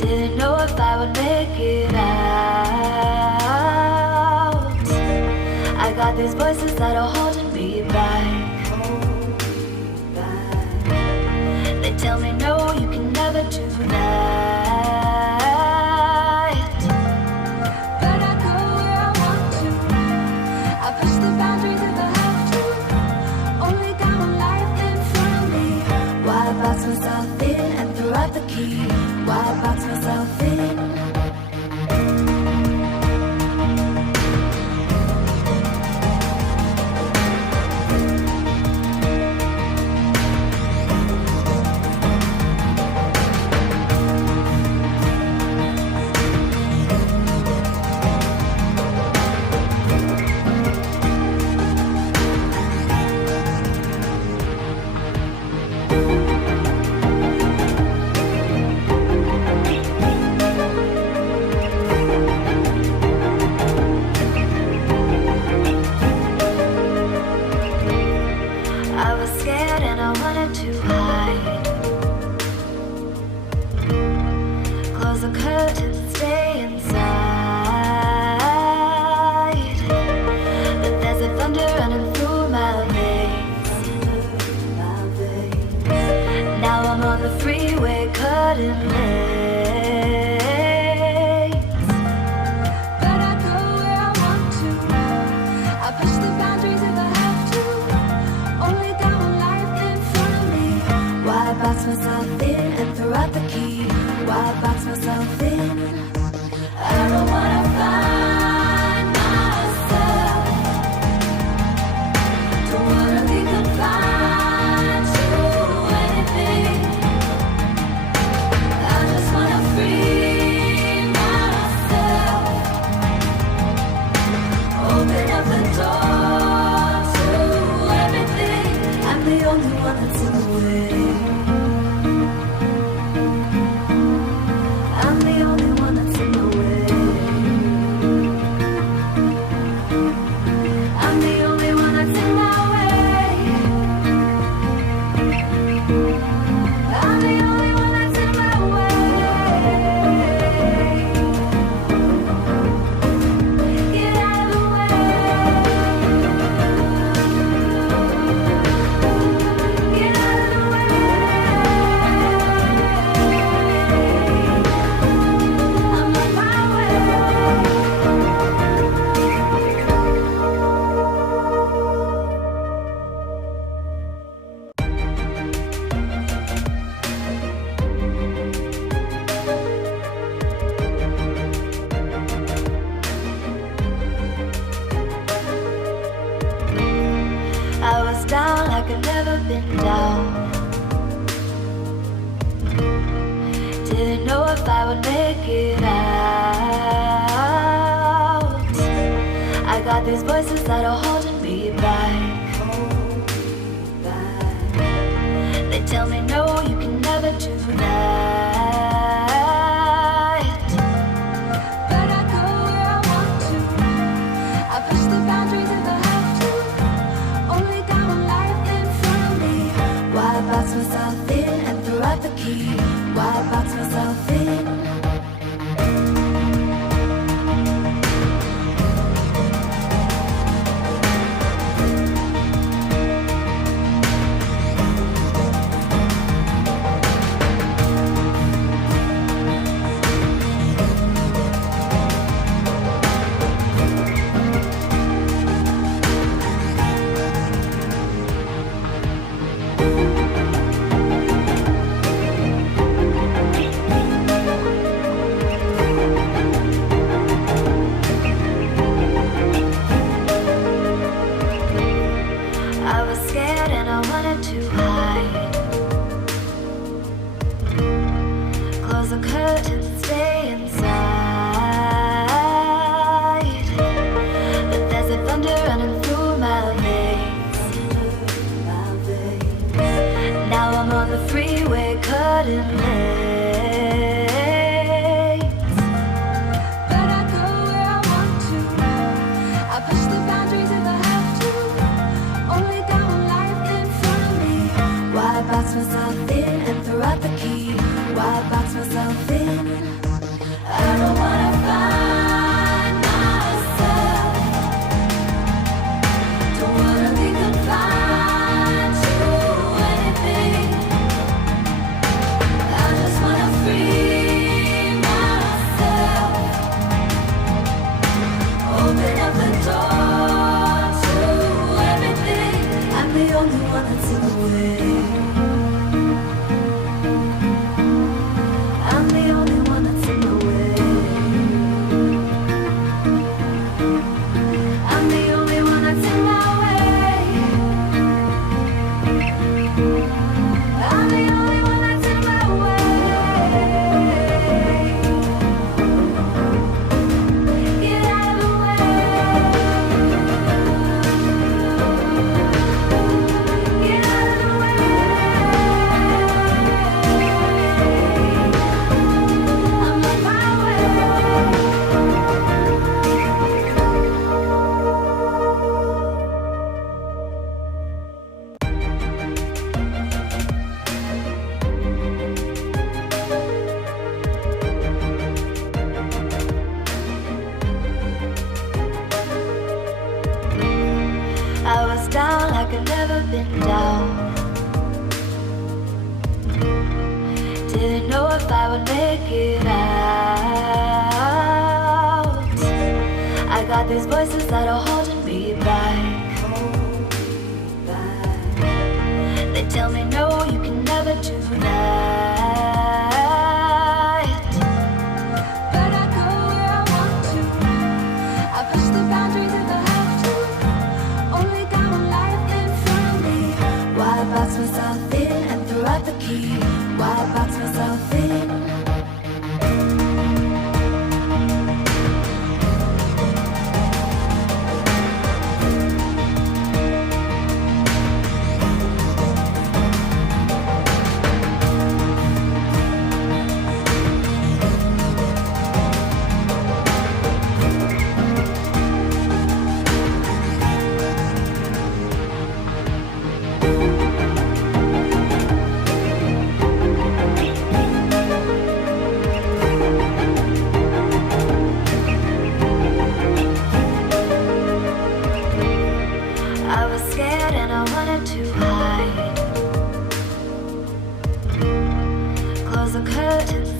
Didn't know if I would make it out. I got these voices that are holding me back. They tell me no, you can never do that. But I go where I want to. I push the boundaries if I have to. Only got one life in front of me. Why box myself in and throw out the key? Why box myself in? I was scared and I wanted to hide. Close the curtains and stay inside. But there's a thunder running through my veins. Now I'm on the freeway cutting lanes. But I go where I want to. I push the boundaries if I have to. Only got one life in front of me. Why box myself in and throw out the key? Why box myself in? I don't wanna find myself. Don't wanna be confined to anything. I just wanna free myself. Open up the door to everything. I'm the only one that's in the way. I'm the only one that's in the way. I'm the only one that's in my way. I'm the only one that's in my way. Get out of the way. Get out of the way. I'm on my way. I was down like I'd never been down. Didn't know if I would make it out. I got these voices that are holding me back. They tell me no, you can never do that. But I go where I want to. I push the boundaries if I have to. Only got one life in front of me. Why box myself in and throw out the key? Why box myself in? I was scared and I wanted to hide. Close the curtains and stay inside. But there's a thunder running through my veins. Now I'm on the freeway cutting lanes. But I go where I want to. I push the boundaries if I have to. Only got one life in front of me. Why box myself in and throw out the key? Why box myself in? Didn't know if I would make it out. I got these voices that are holding me back. They tell me no, you can never do that. But I go where I want to. I push the boundaries if I have to. Only got one life in front of me. Why box myself in and throw out the key? Why box myself in? I was scared and I wanted to hide. Close the curtains